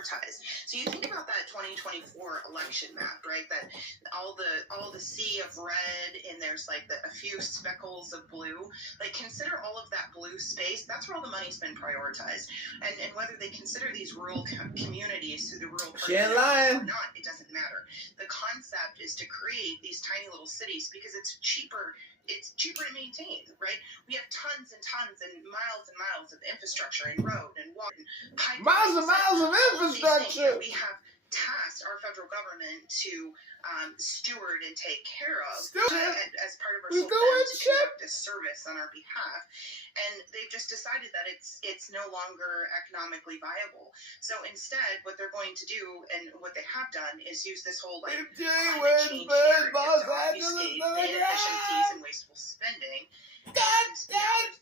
prioritized. So you think about that 2024 election map, right? That all the sea of red and there's like a few speckles of blue. Like consider all of that blue space. That's where all the money's been prioritized. And whether they consider these rural communities through the rural part or not, it doesn't matter. The concept is to create these tiny little cities because it's cheaper. It's cheaper to maintain, right? We have tons and tons and miles of infrastructure and road and water and pipelines. Miles of infrastructure. We have tasked our federal government to steward and take care of as part of our to conduct a service on our behalf. And they've just decided that it's no longer economically viable. So instead, what they're going to do and what they have done is use this whole climate change narrative to obfuscate the inefficiencies and wasteful spending. There's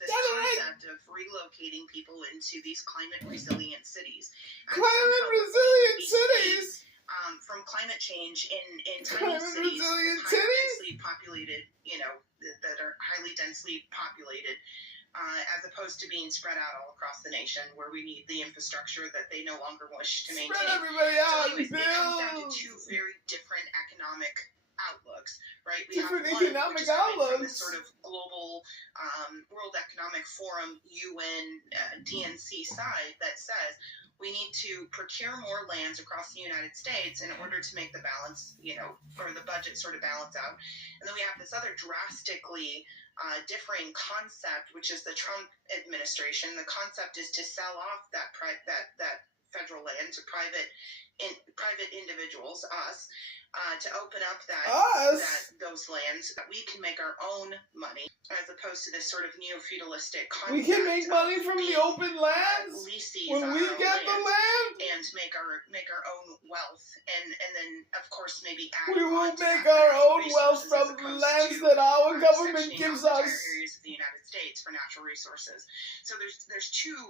this concept of relocating people into these climate resilient cities. From climate change in tiny cities, highly densely populated, that are highly densely populated, as opposed to being spread out all across the nation, where we need the infrastructure that they no longer wish to maintain. Spread everybody out. So anyways, it comes down to two very different economic outlooks, right? We different have one, economic which is outlooks. from this sort of global World Economic Forum, UN, DNC side that says we need to procure more lands across the United States in order to make the balance, or the budget sort of balance out. And then we have this other drastically differing concept, which is the Trump administration. The concept is to sell off that federal land to private individuals, us, to open up those lands that we can make our own money, as opposed to this sort of neo-feudalistic concept. We can make money from the open lands when we get the land, and make our own wealth, and then of course maybe add. We will make our own wealth from the lands that our government gives us. Areas of the United States for natural resources. So there's two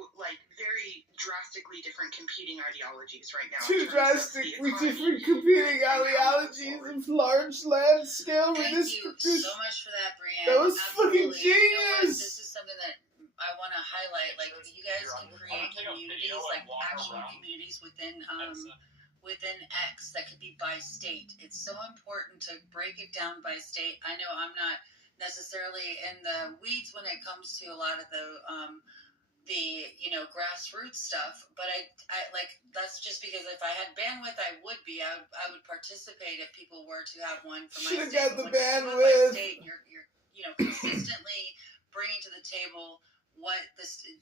very drastically different competing ideologies right now. Two drastically different competing ideologies of large land scale redistribution. Thank you so much for that, Brianne. That was fucking Absolutely. genius. This is something that I want to highlight. Like, you guys can create communities, like actual communities within X that could be by state. It's so important to break it down by state. I know I'm not necessarily in the weeds when it comes to a lot of the grassroots stuff, but I like, that's just because if I had bandwidth, I would participate if people were to have one for my state. Got the bandwidth. State, you're consistently bringing to the table what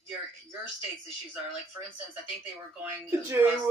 your state's issues are. Like, for instance, I think they were going across,